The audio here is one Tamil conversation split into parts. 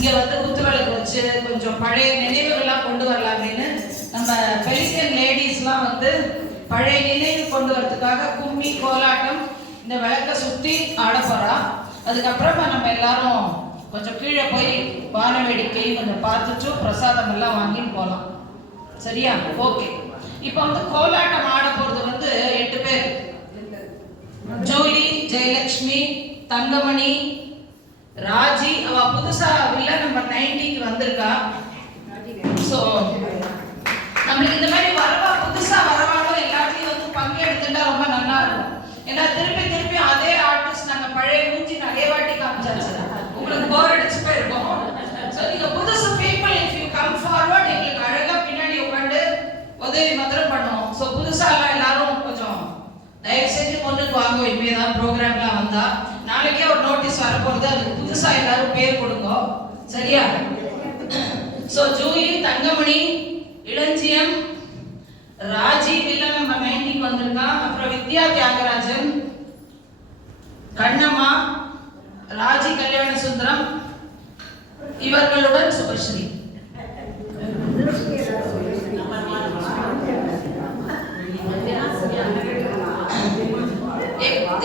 இங்கே வந்து குத்துவிளக்கு வச்சு கொஞ்சம் பழைய நினைவுகள்லாம் கொண்டு வரலாமேன்னு நம்ம பெலிகன் லேடிஸ்லாம் வந்து பழைய நினைவு கொண்டு வரதுக்காக கும்மி கோலாட்டம் இந்த விளக்கை சுற்றி ஆட போகிறா. அதுக்கப்புறமா நம்ம எல்லாரும் கொஞ்சம் கீழே போய் வான வேடிக்கை கொஞ்சம் பார்த்துட்டு பிரசாதம் எல்லாம் வாங்கின்னு போகலாம். சரியா? ஓகே. இப்போ வந்து கோலாட்டம் ஆட போகிறது வந்து 8 பேர். ஜோலி, ஜெயலட்சுமி, தங்கமணி, ராஜி. அவ புதுசா வில்ல நம்பர் 90க்கு வந்திருக்கா. ஸோ நம்மளுக்கு இந்த மாதிரி வரவா புதுசா வரவாலும் எல்லாத்தையும் வந்து பங்கெடுத்துட்டா ரொம்ப நல்லா இருக்கும். ஏன்னா திருப்பி திருப்பி அதே ஆர்டிஸ்ட் நாங்கள் பழைய மூஞ்சி நிறைய வாட்டி காமிச்சாச்சு, உங்களுக்கு போர் அடிச்சு போயிருக்கோம். ஸோ நீங்க புதுசு people if you come forward எங்களுக்கு அழகா பின்னாடி உட்காந்து உதவி மாத்திரம் பண்ணுவோம். ஸோ புதுசாலாம் எல்லாரும் கொஞ்சம் தயவு செஞ்சு கொண்டுட்டு வாங்க. இனிமே தான் ப்ரோக்ராம்லாம் வந்தா நாளைக்கே ஒரு நோட்டீஸ் வரப்போகுது, அதுக்கு புதுசா எல்லாரும் பேர் கொடுங்க. சரியா? ஸோ ஜூலி, தங்கமணி, இளஞ்சியம், ராஜி வில்ல நம்பர் 90க்கு வந்திருக்கான். அப்புறம் வித்யா தியாகராஜன், கண்ணம்மா, ராஜி கல்யாண சுந்தரம், இவர்களுடன் சுபஸ்ரீ.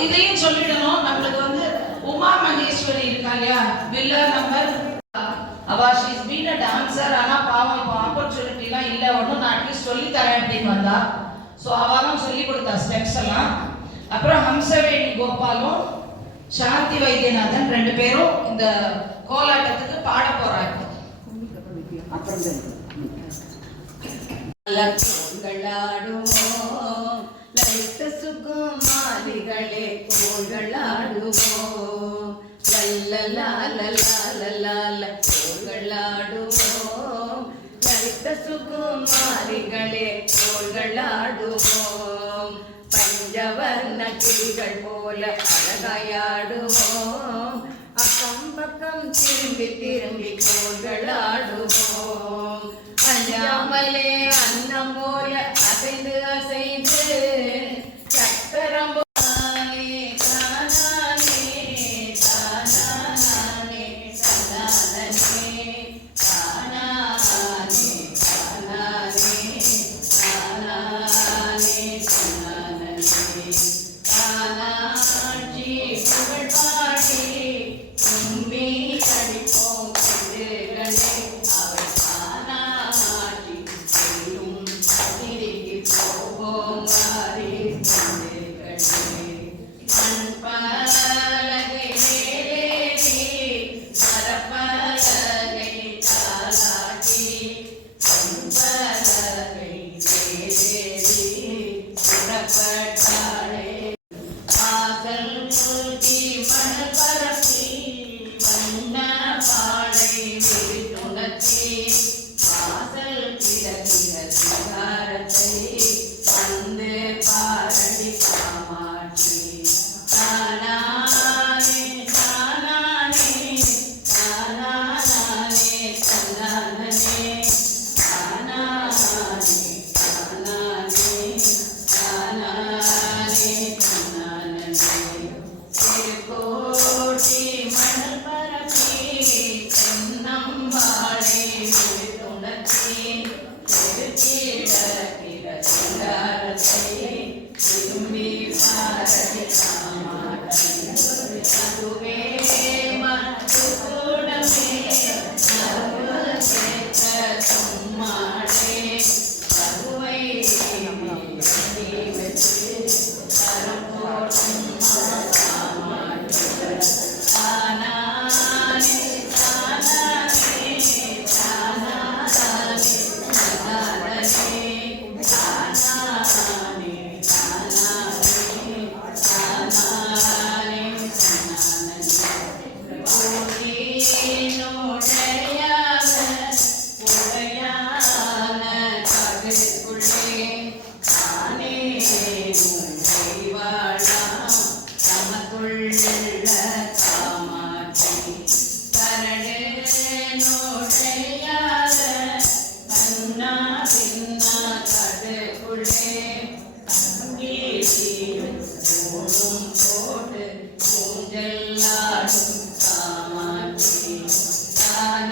இதையும் சொல்லிடணும். நம்மளுக்கு வந்து உமா மகேஸ்வரி இருக்கா இல்லையா, வில்ல நம்பர், அவ ஷீஸ் பீன் அ டான்சர். ஆனா பாவம் இப்போ ஆப்பர்ச்சுனிட்டிலாம் இல்லை, ஒன்றும் நான் அட்லீஸ்ட் சொல்லி தரேன் அப்படின்னு வந்தா. ஸோ அவளும் சொல்லி கொடுத்தா ஸ்டெப்ஸ் எல்லாம். அப்புறம் ஹம்சவேணி கோபாலும் சாந்தி வைத்தியநாதன் 2 பேரும் இந்த கோலாட்டத்துக்கு பாட போறாங்க. சுகுமாரிகளே கோள்களாடுவோம், கோள்களாடுவோம், லலித சுகுமாரிகளே கோள்களாடுவோம், பஞ்சவர்ண கிளிகள் போல அழகாயாடுவோம், அக்கம் பக்கம் திரும்பி திரும்பி கோள்களாடுவோம், அஞ்சாமலே அன்னம் போல அசைந்து அசைந்து சக்கரம் ஊஞ்சல்லாடும் காமாட்சி தான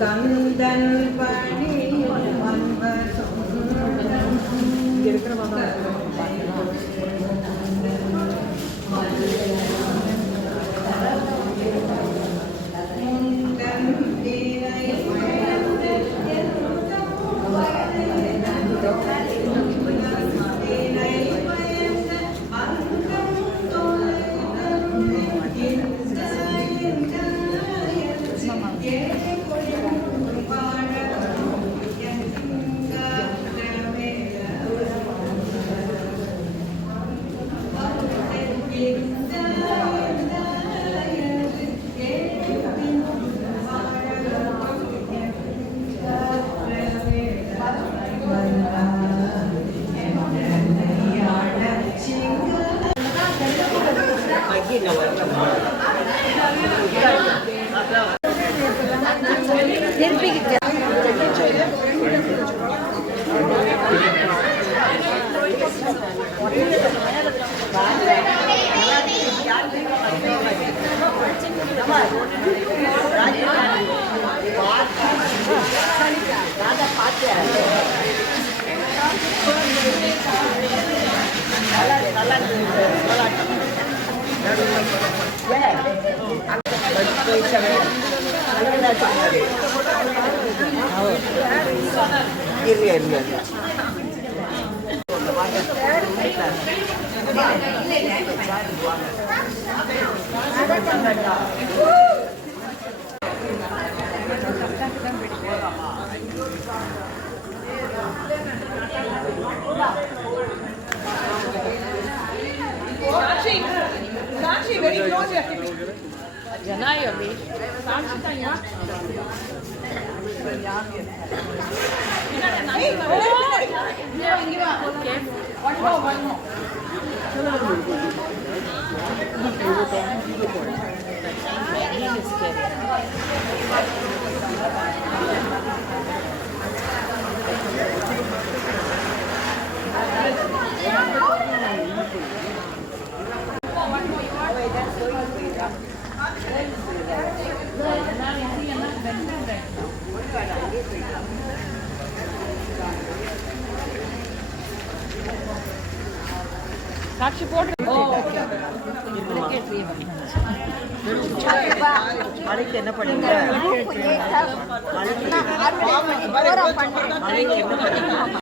கந்தன் பணி very close you have to be. Janayobi. Okay. One more. சாட்சி போட்டு மழைக்கு என்ன பண்ணீங்க? மழைக்கு என்ன பண்ணீங்க?